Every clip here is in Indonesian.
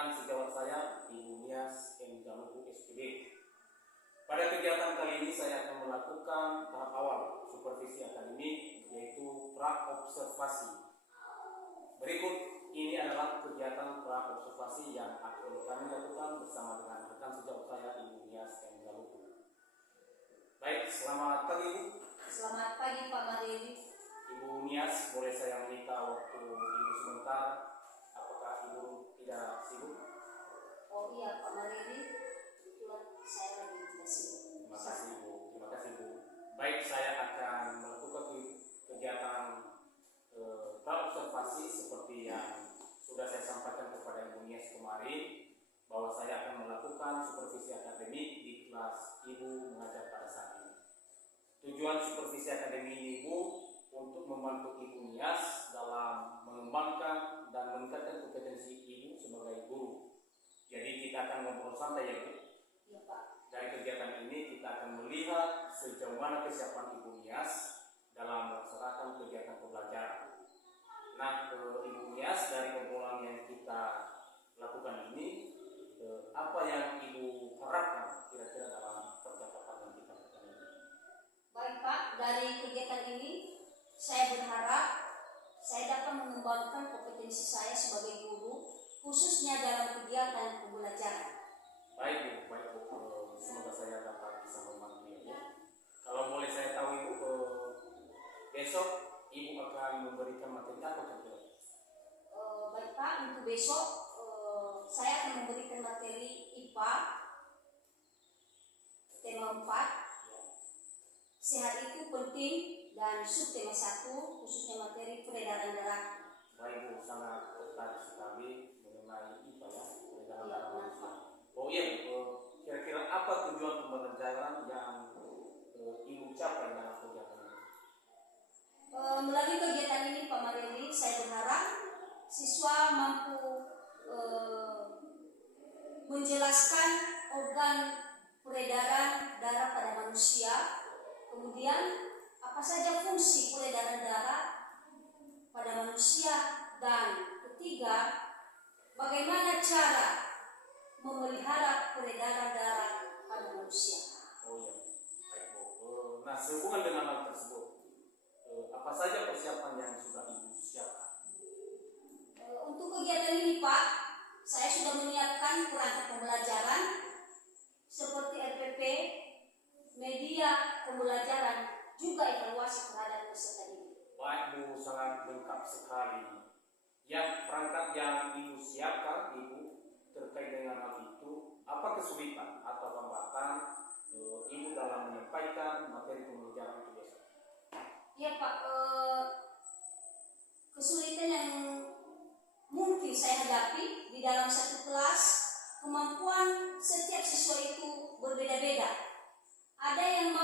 rekan sejawat saya Ibu Nias M. Jaluku SPD. Pada kegiatan kali ini saya akan melakukan tahap awal supervisi akademik, yaitu pra-observasi. Berikut ini adalah kegiatan pra-observasi yang akan kami lakukan bersama dengan rekan sejawat saya Ibu Nias M. Jaluku. Baik, selamat pagi Ibu. Selamat pagi Pak Marieli. Ibu Nias, boleh saya minta waktu Ibu sebentar? Apakah Ibu tidak sibuk? Oh iya Pak Marieli, kebetulan saya lagi tidak sibuk. Terima kasih Ibu. Terima kasih Ibu. Baik, saya akan melakukan kegiatan pra-observasi seperti yang sudah saya sampaikan kepada Ibu Nias kemarin, bahwa saya akan melakukan supervisi akademik di kelas Ibu mengajar pada saat ini. Tujuan supervisi akademik ini Ibu untuk membantu Ibu Nias dalam mengembangkan dan meningkatkan kompetensi Ibu sebagai guru. Jadi kita akan ngobrol santai ya Bu. Iya Pak. Dari kegiatan ini kita akan melihat sejauh mana kesiapan Ibu Nias dalam melaksanakan kegiatan pembelajaran. Nah, Ibu Nias, dari obrolan yang kita lakukan ini, apa yang Ibu harapkan kira-kira dalam percakapan yang kita lakukan ini? Baik Pak, dari kegiatan ini saya berharap saya dapat mengembangkan kompetensi saya sebagai guru, khususnya dalam kegiatan pembelajaran. Baik Bu, semoga saya dapat bisa membantu ya Bu. Kalau boleh saya tahu Ibu, besok Ibu akan memberikan materi apa kira-kira? Baik Pak, untuk besok saya akan memberikan materi IPA tema 4. Sehat itu penting, dan subtema 1 khususnya materi peredaran darah. Baik Bu, sangat tertarik sekali mengenai IPA ya, peredaran Iya, darah benar, manusia. Pak. Oh iya Bu, kira-kira apa tujuan pembelajaran yang Ibu capai dalam kegiatan ini? Melalui kegiatan ini Pak Marieli, saya berharap siswa mampu menjelaskan organ peredaran darah pada manusia, kemudian apa saja fungsi peredaran darah pada manusia, dan ketiga, bagaimana cara memelihara peredaran darah pada manusia. Oh iya, baik Bu. Nah, sehubungan dengan hal tersebut, apa saja persiapan yang sudah Ibu siapkan? Untuk kegiatan ini Pak, saya sudah menyiapkan perangkat pembelajaran seperti RPP, media pembelajaran, juga evaluasi terhadap peserta didik. Baik Bu, sangat lengkap sekali. Yang perangkat yang Ibu siapkan Ibu terkait dengan hal itu, apa kesulitan atau hambatan Ibu dalam menyampaikan materi pembelajaran itu besok? Ya Pak, kesulitan yang mungkin saya hadapi di dalam satu kelas, kemampuan setiap siswa itu berbeda-beda. Ada yang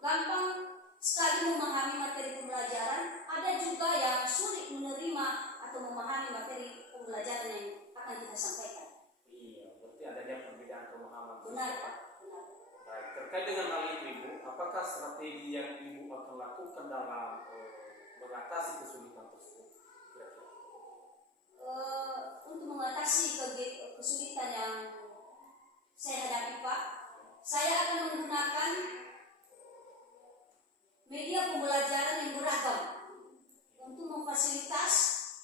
gampang sekali memahami materi pembelajaran, ada juga yang sulit menerima atau memahami materi pembelajaran yang akan kita sampaikan. Iya, berarti adanya perbedaan pemahaman. Benar Pak, benar. Baik, terkait dengan hal itu Ibu, apakah strategi yang Ibu akan lakukan dalam mengatasi kesulitan tersebut? Kira-kira? Untuk mengatasi kesulitan yang saya hadapi Pak, saya akan menggunakan media pembelajaran yang beragam untuk memfasilitas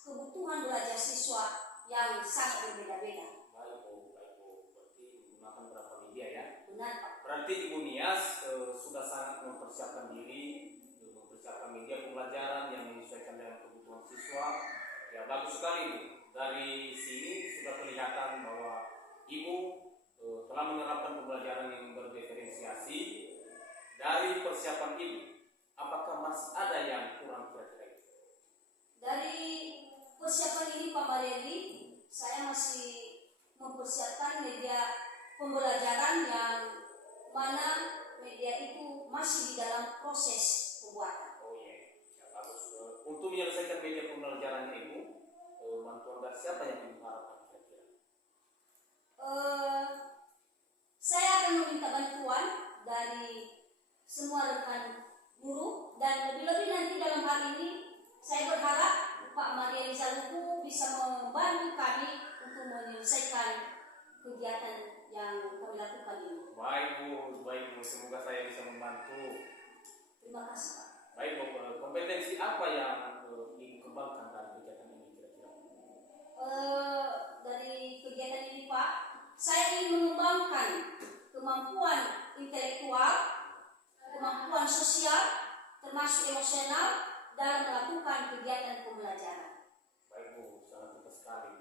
kebutuhan belajar siswa yang sangat berbeda-beda. Baik Bu, berarti menggunakan berapa media ya? Benar Pak. Berarti Ibu Nias sudah sangat mempersiapkan diri, mempersiapkan media pembelajaran yang menyesuaikan dengan kebutuhan siswa. Ya, bagus sekali Bu. Dari sini sudah kelihatan bahwa Ibu telah menerapkan pembelajaran yang berdiferensiasi. Dari persiapan Ibu, apakah masih ada yang kurang kira-kira? Dari persiapan ini Pak Marieli, saya masih mempersiapkan media pembelajaran yang mana media itu masih di dalam proses pembuatan. Oh iya, ya, bagus. Untuk menyelesaikan media pembelajarannya Ibu, bantuan dari siapa yang Ibu harapkan kira-kira? Saya akan meminta bantuan dari semua rekan guru, dan lebih-lebih nanti dalam hal ini saya berharap Pak Marieli Jaluku bisa membantu kami untuk menyelesaikan kegiatan yang kami lakukan ini. Baik Bu, semoga saya bisa membantu. Terima kasih Pak. Baik Bu, kompetensi apa yang Ibu kembangkan dalam kegiatan ini kira-kira? Dari kegiatan ini Pak, saya ingin mengembangkan kemampuan intelektual, kemampuan sosial, termasuk emosional dalam melakukan kegiatan pembelajaran. Baik Bu, sangat tepat sekali.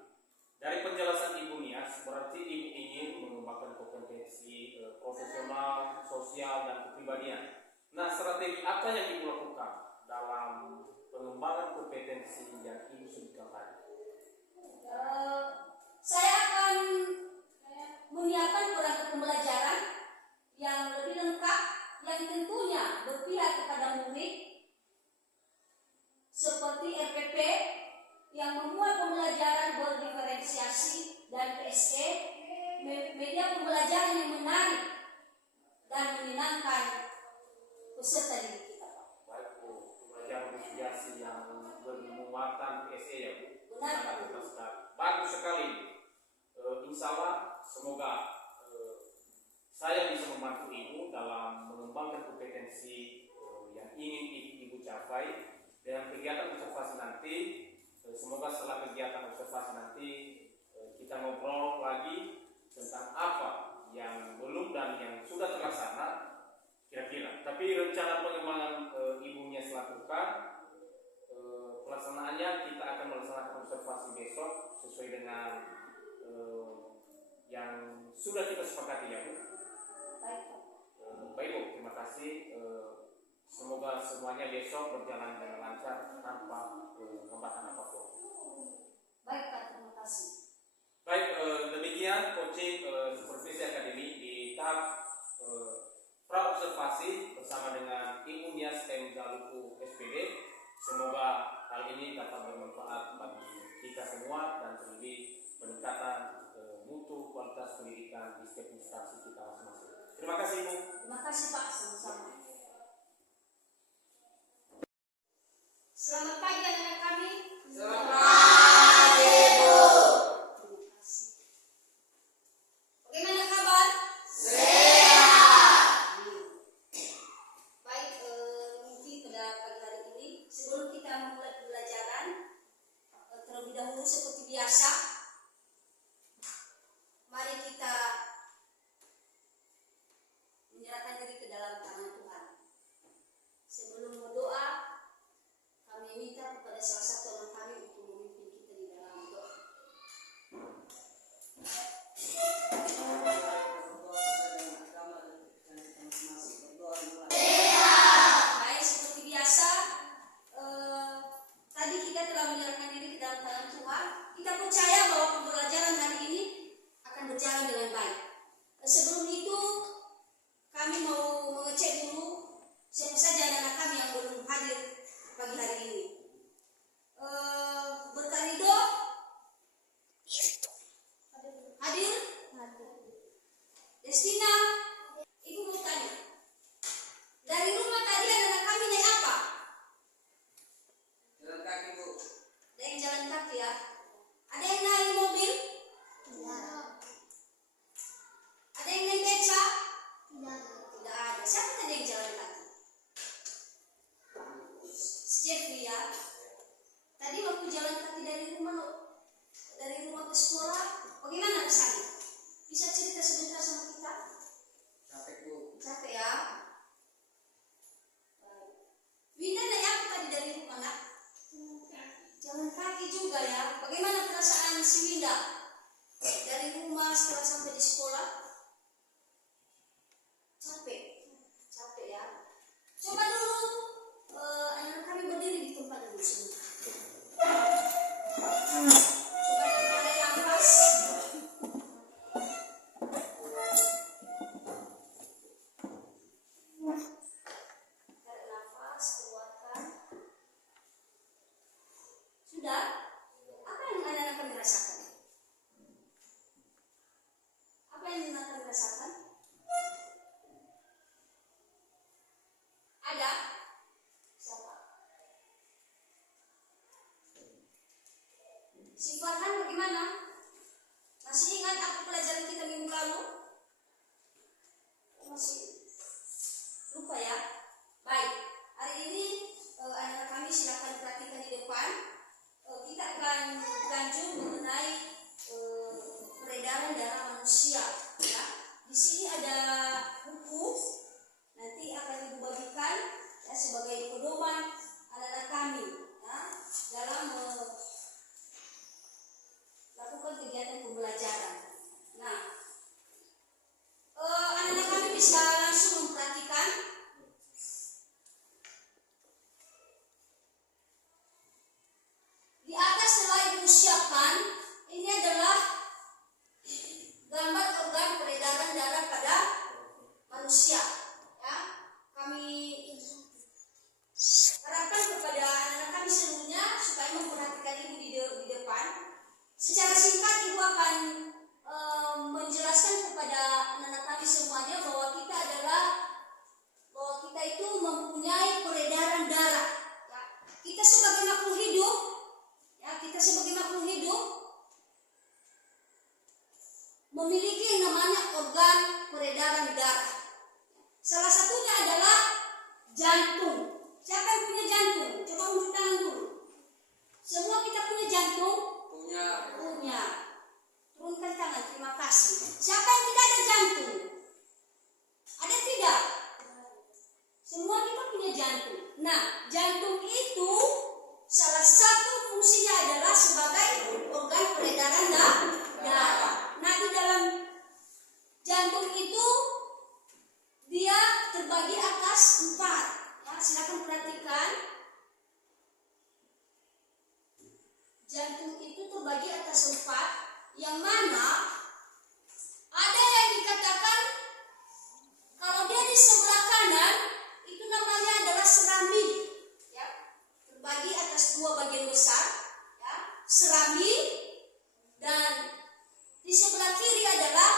Dari penjelasan Ibu Nias, berarti Ibu ingin mengembangkan kompetensi profesional, sosial, dan kepribadian. Nah, strategi apa yang Ibu lakukan dalam pengembangan kompetensi yang Ibu sebutkan tadi? Saya akan menyiapkan perangkat pembelajaran yang lebih lengkap, yang tentunya berpihak kepada murid, seperti RPP yang memuat pembelajaran berdiferensiasi dan PSE, media pembelajaran yang menarik dan menyenangkan peserta didik kita. Baik Bu, pembelajaran berdiferensiasi yang bermuatan PSE ya Bu. Benar. Sangat tepat sekali. Bagus sekali. Insya Allah semoga saya bisa membantu Ibu dalam mengembangkan kompetensi yang ingin Ibu capai. Dengan kegiatan observasi nanti, semoga setelah kegiatan observasi nanti kita ngobrol lagi tentang apa yang belum dan yang sudah terlaksana kira-kira. Tapi rencana pengembangan Ibunya lakukan, pelaksanaannya kita akan melaksanakan observasi besok sesuai dengan yang sudah kita sepakati ya Bu. Baik Bu, terima kasih. Semoga semuanya besok berjalan dengan lancar tanpa hambatan apapun. Baik Pak, terima kasih. Baik, demikian coaching supervisi akademi di tahap pra-observasi bersama dengan Ibu Nias M. Jaluku SPD. Semoga hal ini dapat bermanfaat bagi kita semua dan terlebih peningkatan mutu kualitas pendidikan di setiap instansi kita masing-masing. Terima kasih Bu. Terima kasih Pak, sama-sama. Selamat pagi anak-anak kami. Selamat pagi, Bu. Terima kasih. Bagaimana kabar? Sehat. Baik, mungkin pada pagi hari ini sebelum kita memulai pembelajaran, terlebih dahulu seperti biasa, mari kita menyerahkan diri ke dalam tangan Tuhan. Sebelum berdoa, kami minta kepada salah satu anak kami untuk memimpin kita di dalam doa. Baik, seperti biasa, tadi kita telah menyerahkan diri ke dalam tangan Tuhan. Kita percaya bahwa pembelajaran hari ini akan berjalan dengan baik. Sebelum itu, kami mau mengecek dulu siapa saja anak-anak kami yang belum hadir pagi hari ini. Berkarido hadir? Destina, Ibu mau tanya. Dari rumah tadi anak-anak kami naik apa? Jalan kaki, Bu. Ada yang jalan kaki ya? Ada yang naik mobil? Ada yang naik beca? Tidak ada. Siapa tadi yang jalan kaki? Jeffrey ya. Tadi waktu jalan kaki dari rumah ke sekolah, bagaimana kesannya? Bisa cerita sebentar sama kita? Capek, Bu. Capek ya. Winda naik apa tadi dari rumah nak? Jalan kaki juga ya. Bagaimana perasaan si Winda dari rumah setelah sampai di sekolah? Capek, capek ya. Coba dulu anak kami berdiri di tempat dulu sebentar. Coba tarik nafas. Tarik nafas, keluarkan. Sudah? Apa yang anak-anak akan dirasakan? Apa yang anak akan dirasakan? Ada? Siapa? Si Farhan bagaimana? peredaran darah manusia. Ya. Di sini ada buku, nanti akan ibu bagikan ya, sebagai pedoman anak-anak kami ya, dalam melakukan kegiatan pembelajaran. Nah, anak-anak kami bisa langsung memperhatikan. Di atas telah ibu siapkan, ini adalah gambar organ peredaran darah pada manusia. Ya, kami harapkan kepada anak-anak kami seluruhnya supaya memperhatikan ibu di depan. Secara singkat ibu akan menjelaskan kepada anak-anak kami semuanya bahwa kita itu mempunyai peredaran darah. Ya, kita sebagai makhluk hidup, memiliki yang namanya organ peredaran darah. Salah satunya adalah jantung. Siapa yang punya jantung? Coba angkat tangan dulu. Semua kita punya jantung? Punya. Turunkan tangan, terima kasih. Siapa yang tidak ada jantung? Ada tidak? Semua kita punya jantung. Nah, jantung itu salah satu fungsinya adalah sebagai organ peredaran darah. Nah, di dalam jantung itu dia terbagi atas 4. Ya, silakan perhatikan. Jantung itu terbagi atas 4, yang mana ada yang dikatakan kalau dia di sebelah kanan itu namanya adalah serami. Ya, terbagi atas 2 bagian besar. Ya, serami, dan di sebelah kiri adalah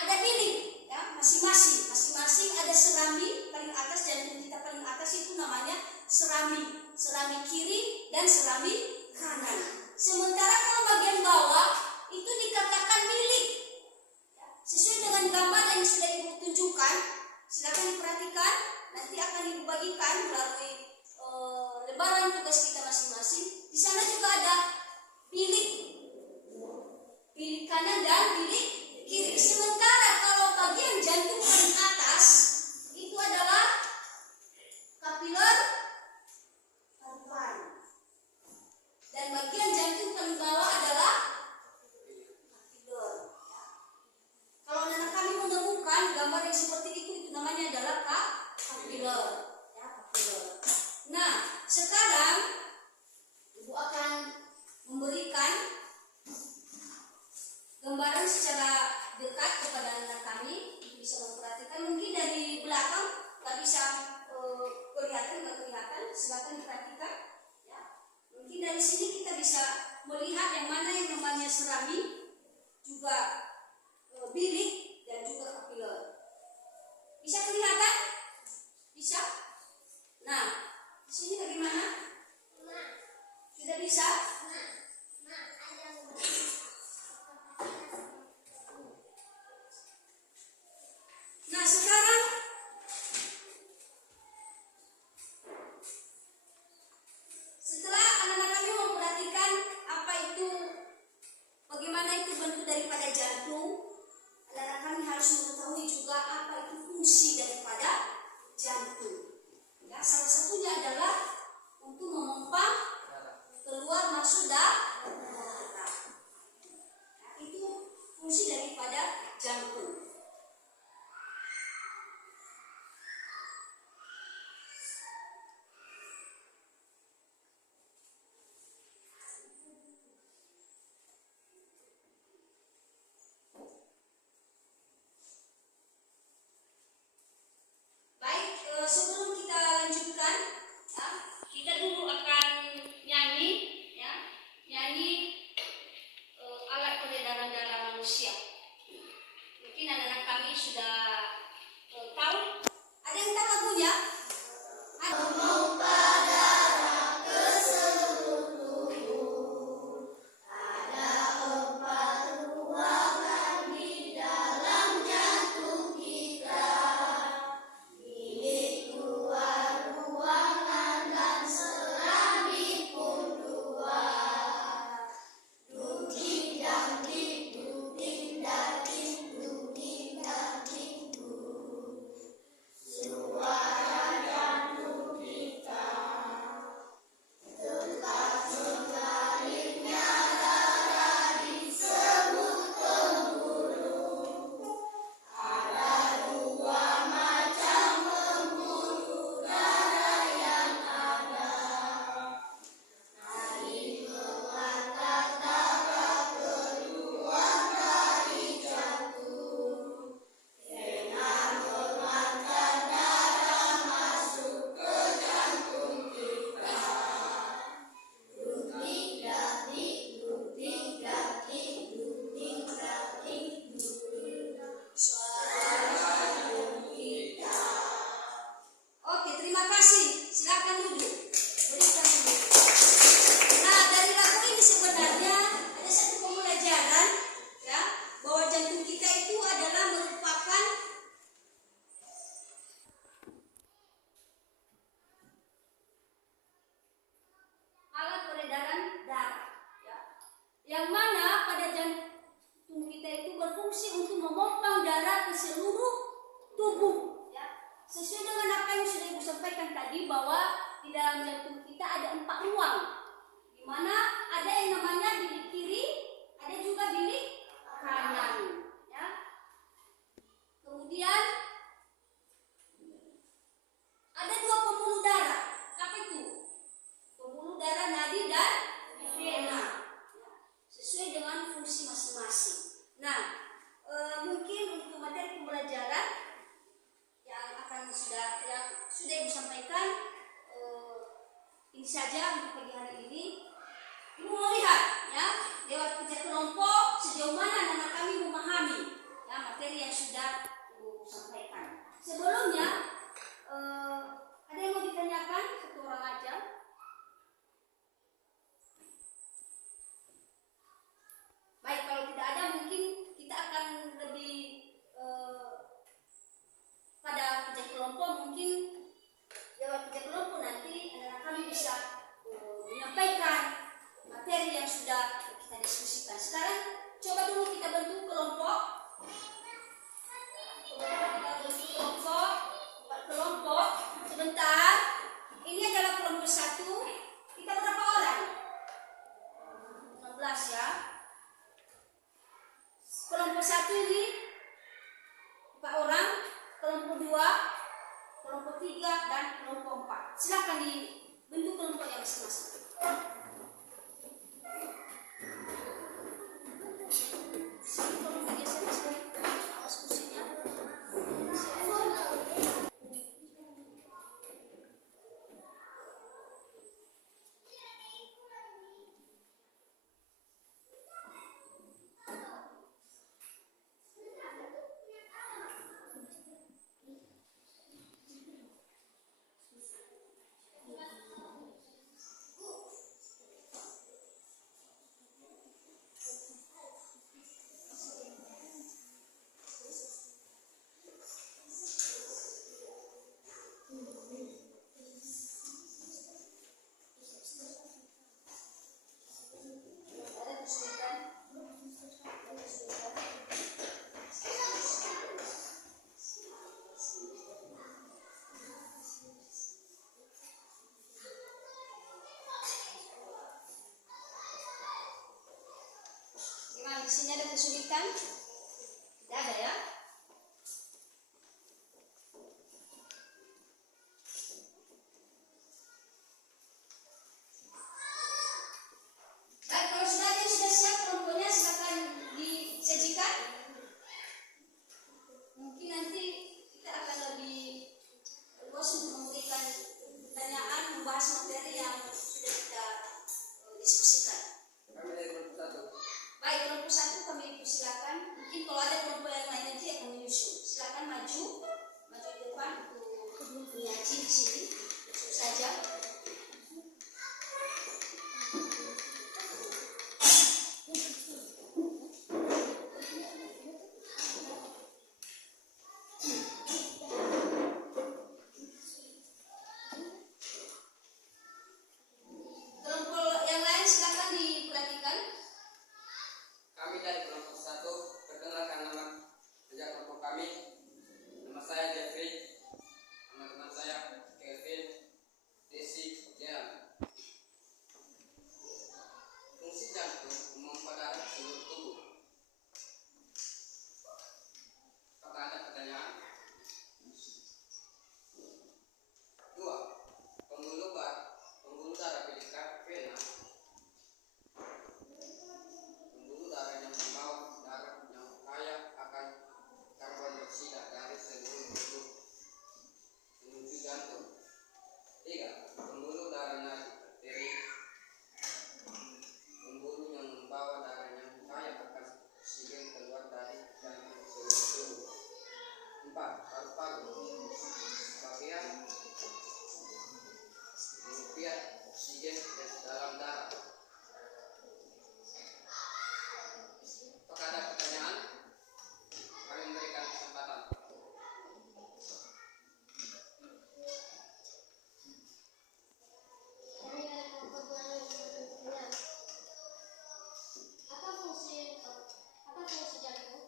ada bilik. Ya, masing-masing ada serami paling atas, jantung kita paling atas itu namanya serami kiri dan serami kanan. Sementara kalau bagian bawah itu dikatakan bilik. Ya, sesuai dengan gambar yang sudah ibu tunjukkan, silakan diperhatikan. Nanti akan ibu bagikan melalui lembaran tugas kita masing-masing. Di sana juga ada bilik kanan dan bilik kiri. Sementara kalau bagian jantung paling atas itu adalah kapiler paru-paru, dan bagian jantung paling bawah adalah kapiler. Kalau anak kami menemukan gambar yang seperti itu namanya adalah kapiler. Ya, kapiler. Nah, sekarang ibu akan memberikan gambaran secara dekat kepada anak kami, bisa memperhatikan. Mungkin dari belakang nggak bisa kelihatan, silakan diperhatikan. Ya. Mungkin dari sini kita bisa melihat yang mana yang namanya serami, juga bilik, dan juga kapiler. Bisa kelihatan? Bisa? Nah, di sini bagaimana? Sudah bisa? Nah, sekarang setelah anak-anak kami memperhatikan bagaimana itu bentuk daripada jantung, anak-anak kami harus mengetahui juga apa itu fungsi daripada jantung. Ya, salah satunya adalah untuk memompa keluar masuk darah. Nah, itu fungsi daripada jantung. Sebelum kita lanjutkan, ya, kita dulu akan nyanyi alat peredaran darah manusia. Mungkin anak-anak kami sudah tahu. Ada yang tahu lagunya? Tidak seluruh tubuh. Ya. Sesuai dengan apa yang sudah Ibu sampaikan tadi bahwa di dalam jantung kita ada 4 ruang, di mana ada yang namanya bilik kiri, ada juga bilik kanan. Ya. Kemudian ada 2 pembuluh darah. Apa itu? Pembuluh darah nadi dan vena. Sesuai dengan fungsi masing-masing. Nah, mungkin untuk materi pembelajaran yang sudah Ibu sampaikan, ini saja untuk pagi hari ini. Ibu mau lihat ya lewat kerja kelompok sejauh mana anak-anak kami memahami ya materi yang sudah Ibu sampaikan. Sebelumnya ada yang mau ditanyakan? Satu orang aja. Baik, kalau tidak ada mungkin kita akan lebih pada kerja kelompok. Mungkin lewat kerja kelompok nanti anak-anak kami bisa menyampaikan materi yang sudah kita diskusikan. Sekarang coba dulu kita bentuk kelompok. Kelompok. Sebentar. Ini adalah kelompok 1. Kita berapa orang? 16 ya. Kelompok 1 ini 4 orang, kelompok 2, kelompok 3 dan kelompok 4. Silakan dibentuk kelompok yang masing-masing. Kelompok geser sekali awas kursinya. Gimana, di sini ada kesulitan? Tidak ada ya? Baik, kalau sudah ada yang sudah siap kelompoknya, silakan disajikan. Mungkin nanti kita akan lebih luas untuk memberikan pertanyaan, membahas materi yang sudah kita diskusikan. Kami dari kelompok 1. Baik, kelompok 1 kami persilakan. Mungkin kalau ada kelompok yang lain nanti akan menyusul. Silakan maju ke depan untuk menyaji di sini. Langsung saja. Kelompok yang lain silakan diperhatikan. Kami dari kelompok 1, perkenalkan nama kerja kelompok kami. Nama saya Jeffrey, teman-teman saya Kevin, Desi, Jan. Fungsi jantung memompa darah seluruh tubuh. Apakah ada pertanyaan? 2. Pembuluh darah bilik vena. Pembuluh darah yang membawa darah yang kaya akan karbon dioksida dari seluruh tubuh menuju jantung. 3. Pembuluh darah nadi arteri. Pembuluh yang membawa darah yang kaya akan oksigen keluar dari jantung seluruh tubuh. 4. Paru-paru. Bagian mengikat oksigen ke dalam darah. Apakah ada pertanyaan? Kami memberikan kesempatan. Apa fungsi jantung?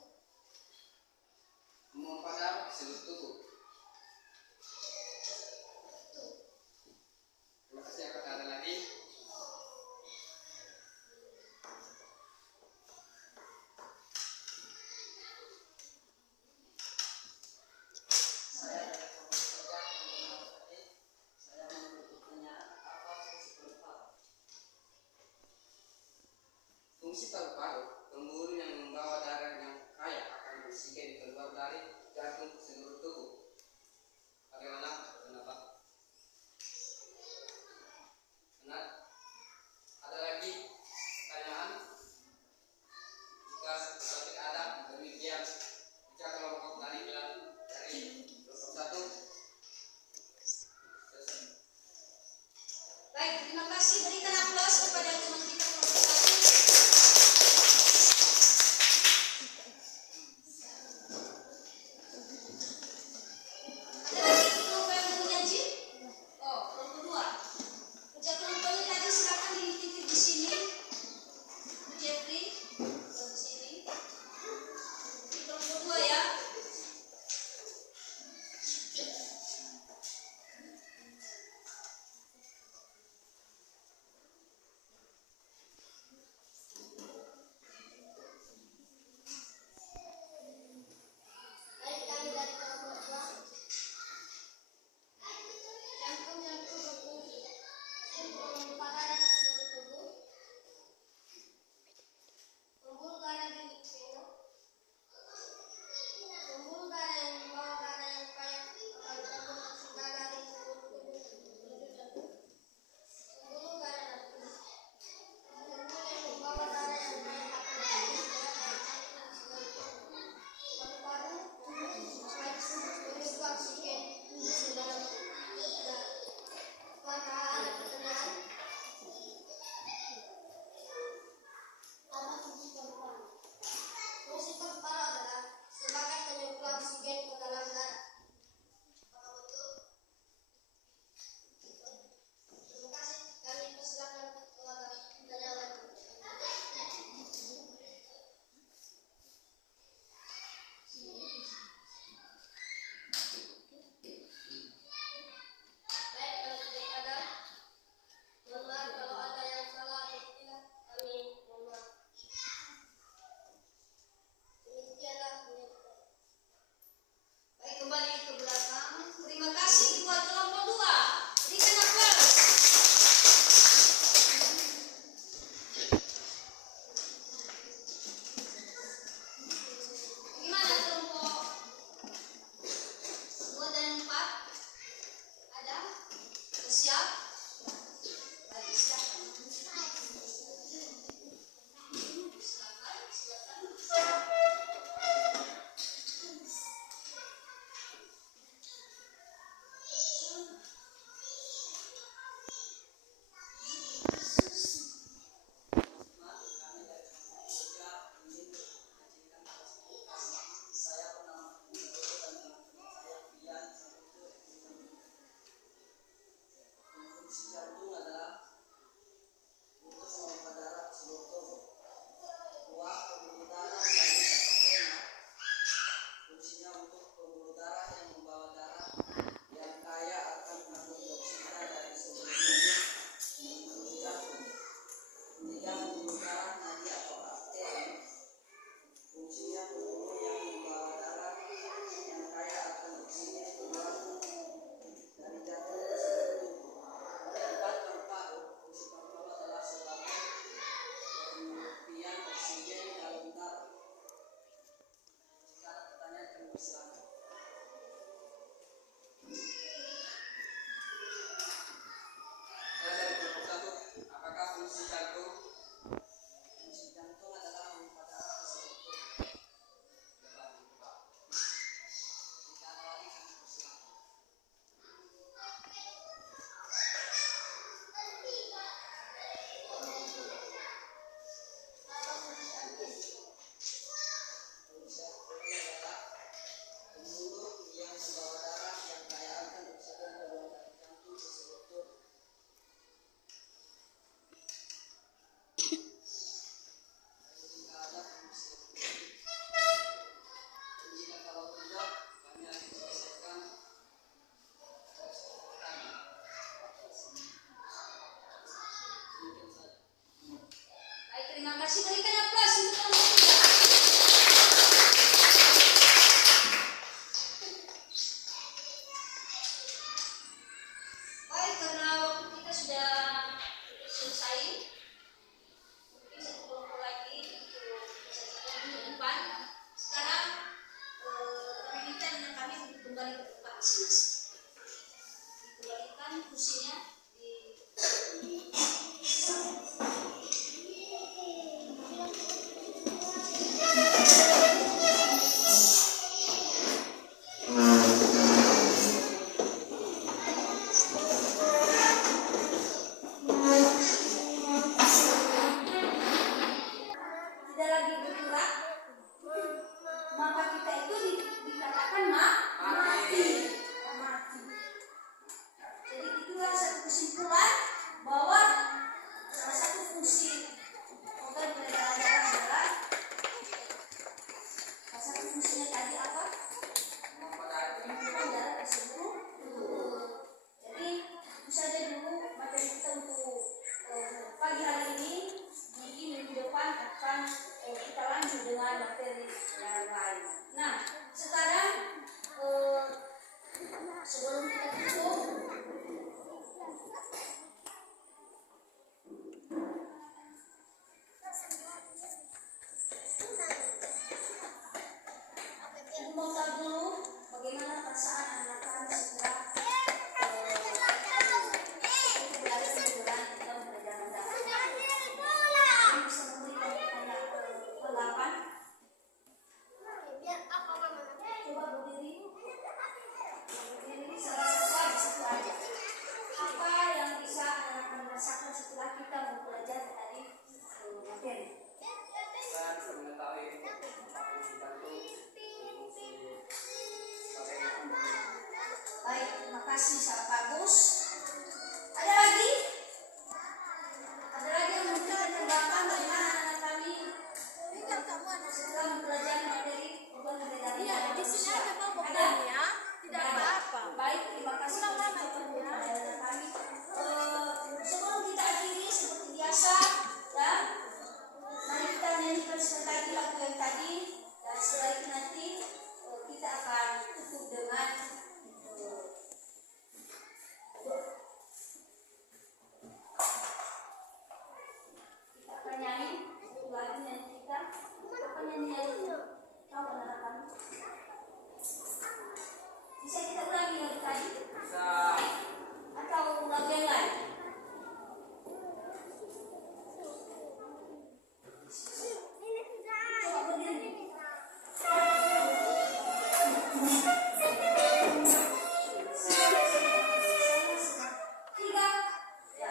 masing-masing. Dikembalikan kursinya di tidak lagi bergerak, maka kita itu dikatakan mati. Jadi itulah satu kesimpulan bahwa salah satu fungsi organ peredaran darah adalah salah satu fungsinya tadi apa? Mengumpulkan darah ke seluruh tubuh. Jadi itu saja dulu materi kita untuk pagi hari ini. Mungkin minggu depan akan kita lanjut dengan materi yang lain. Nah, sekarang sebelum kita tutup, Ibu mau tahu dulu bagaimana perasaan anak-anak setelah belajar liburan atau perjalanan darat. Ini bisa memberikan tanggapan. Coba berdiri. Berdiri salah satu aja, satu aja. Apa yang bisa anak-anak rasakan setelah kita mempelajari tadi materi? Dan mengetahui apa yang dibantu fungsi bagaimana. Baik, terima kasih, sangat bagus. Ada lagi? Ada lagi yang mungkin ditambahkan bagaimana anak kami setelah mempelajari materi organ peredaran darah manusia? Ada? Tidak apa-apa. Baik, terima kasih atas pembelajaran kami. Sebelum kita akhiri seperti biasa, ya, mari kita nyanyikan sekali lagi lagu yang tadi, dan setelah itu nanti kita akan tutup dengan kita akan nyanyi lagu yang kita akan nyanyi. Tahu anak-anak? Bisa kita ulangi lagu tadi? Bisa. Atau lagu yang lain? Coba berdiri. Tiga. Ya.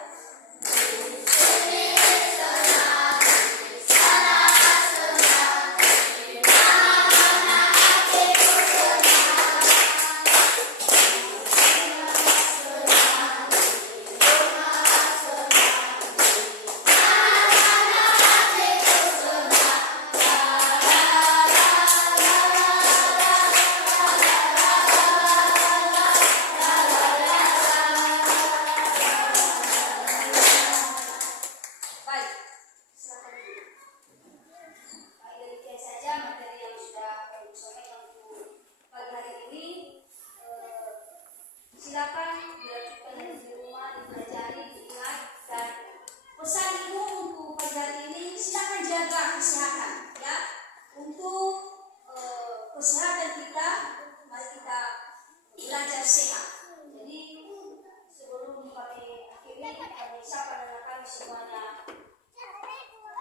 Baik, silakan dulu. Baik, demikian saja materi yang sudah disampaikan untuk pagi hari ini. Silakan dilanjutkan di rumah, dipelajari, diingat, dan pesan ibu untuk pagi hari ini silakan jaga kesehatan, ya. Untuk kesehatan kita, mari kita belajar sehat. Jadi sebelum kami akhiri, kami sapa anak kami semuanya.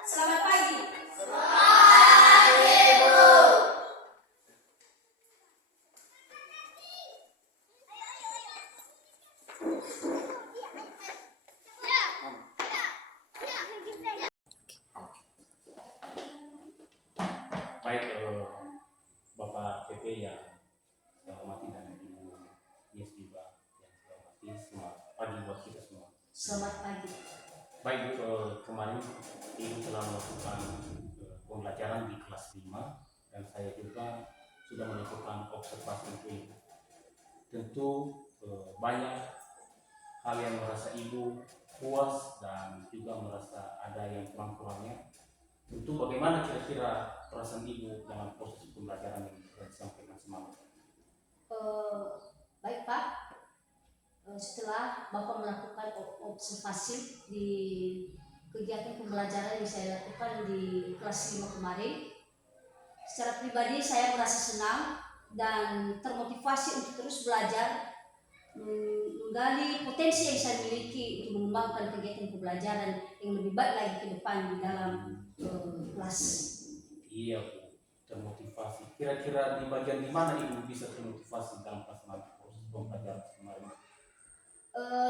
Selamat pagi. Baik, Bapak PP yang saya hormati dan Ibu Yes juga yang saya hormati, selamat pagi buat kita semua. Selamat pagi. Baik, Bu, kemarin Ibu telah melakukan pembelajaran di kelas 5 dan saya juga sudah melakukan observasi itu. Tentu banyak hal yang merasa Ibu puas dan juga merasa ada yang kurang-kurangnya. Tentu bagaimana kira-kira perasaan Ibu dengan proses pembelajaran yang sudah disampaikan semalam? Baik Pak, setelah Bapak melakukan observasi di kegiatan pembelajaran yang saya lakukan di kelas 5 kemarin, secara pribadi saya merasa senang dan termotivasi untuk terus belajar, menggali potensi yang saya miliki untuk mengembangkan kegiatan pembelajaran yang lebih baik lagi ke depan di dalam kelas. Iya Bu, termotivasi. Kira-kira di bagian di mana Ibu bisa termotivasi dalam pelaksanaan proses pembelajaran kemarin?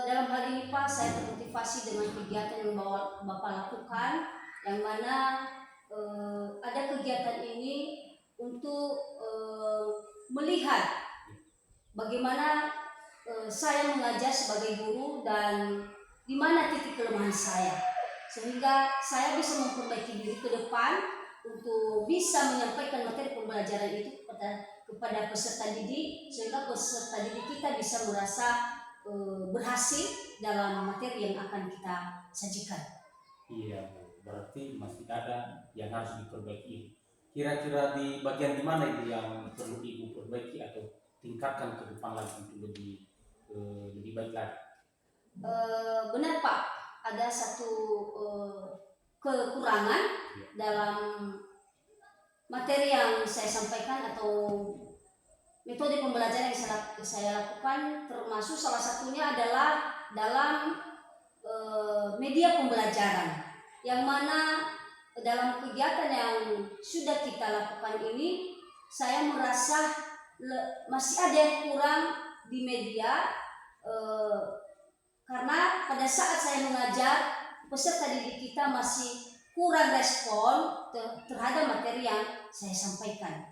Dalam hal ini Pak, saya termotivasi dengan kegiatan yang Bapak lakukan, yang mana ada kegiatan ini untuk melihat bagaimana saya mengajar sebagai guru dan di mana titik kelemahan saya, sehingga saya bisa memperbaiki diri ke depan untuk bisa menyampaikan materi pembelajaran itu kepada peserta didik, sehingga peserta didik kita bisa merasa berhasil dalam materi yang akan kita sajikan. Iya Bu, berarti masih ada yang harus diperbaiki. Kira-kira di bagian di mana itu yang perlu Ibu perbaiki atau tingkatkan ke depan lagi untuk lebih baik lagi? Benar Pak, ada satu kekurangan dalam materi yang saya sampaikan atau metode pembelajaran yang saya lakukan, termasuk salah satunya adalah dalam media pembelajaran, yang mana dalam kegiatan yang sudah kita lakukan ini saya merasa masih ada yang kurang di media, karena pada saat saya mengajar peserta didik kita masih kurang respon terhadap materi yang saya sampaikan.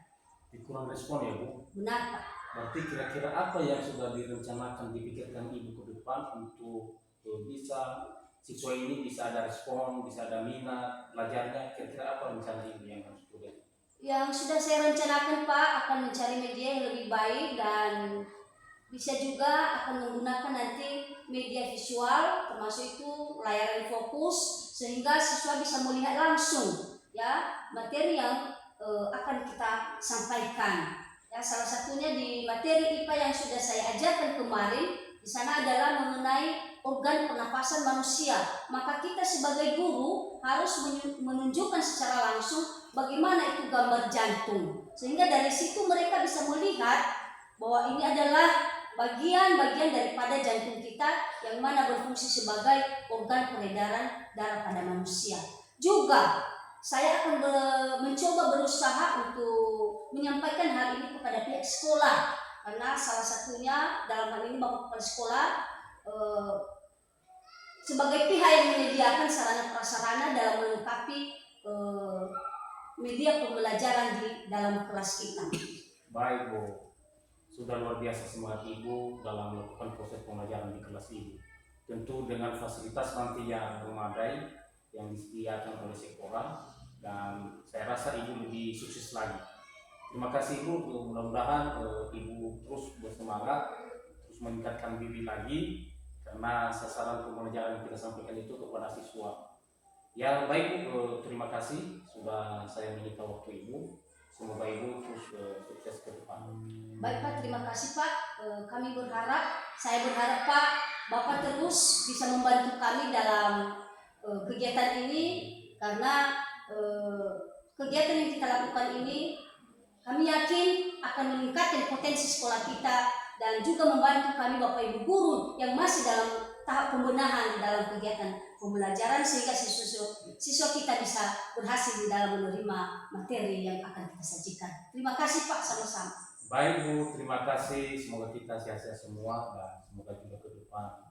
Kurang respon ya Bu? Benar Pak. Berarti kira-kira apa yang sudah direncanakan, dipikirkan Ibu ke depan untuk bisa siswa ini bisa ada respon, bisa ada minat belajarnya? Kira-kira apa rencana Ibu yang harus dilakukan? Yang sudah saya rencanakan Pak, akan mencari media yang lebih baik dan bisa juga akan menggunakan nanti media visual, termasuk itu layar yang fokus, sehingga siswa bisa melihat langsung ya materi yang akan kita sampaikan. Ya, salah satunya di materi IPA yang sudah saya ajarkan kemarin, di sana adalah mengenai organ pernapasan manusia. Maka kita sebagai guru harus menunjukkan secara langsung bagaimana itu gambar jantung, sehingga dari situ mereka bisa melihat bahwa ini adalah bagian-bagian daripada jantung kita yang mana berfungsi sebagai organ peredaran darah pada manusia. Juga saya akan mencoba berusaha untuk menyampaikan hal ini kepada pihak sekolah, karena salah satunya dalam hal ini Bapak Kepala Sekolah sebagai pihak yang menyediakan sarana prasarana dalam melengkapi media pembelajaran di dalam kelas kita. Baik Bu, sudah luar biasa semangat Ibu dalam melakukan proses pembelajaran di kelas Ibu. Tentu dengan fasilitas nanti yang memadai yang disediakan oleh sekolah, dan saya rasa Ibu lebih sukses lagi. Terima kasih Ibu, mudah-mudahan Ibu terus bersemangat, terus meningkatkan diri lagi, karena sasaran pembelajaran yang kita sampaikan itu kepada siswa. Ya baik Bu, terima kasih sudah saya menyita waktu Ibu. Semoga Ibu terus sukses ke depan. Baik Pak, terima kasih Pak. Saya berharap Pak, Bapak terus bisa membantu kami dalam kegiatan ini, karena kegiatan yang kita lakukan ini kami yakin akan meningkatkan potensi sekolah kita dan juga membantu kami Bapak Ibu guru yang masih dalam tahap pembenahan dalam kegiatan pembelajaran, sehingga siswa kita bisa berhasil di dalam menerima materi yang akan kita sajikan. Terima kasih Pak, sama-sama. Baik Bu, terima kasih. Semoga kita sehat-sehat semua, dan semoga juga ke depan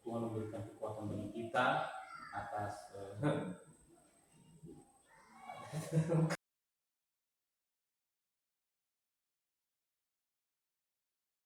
Tuhan memberikan kekuatan bagi kita atas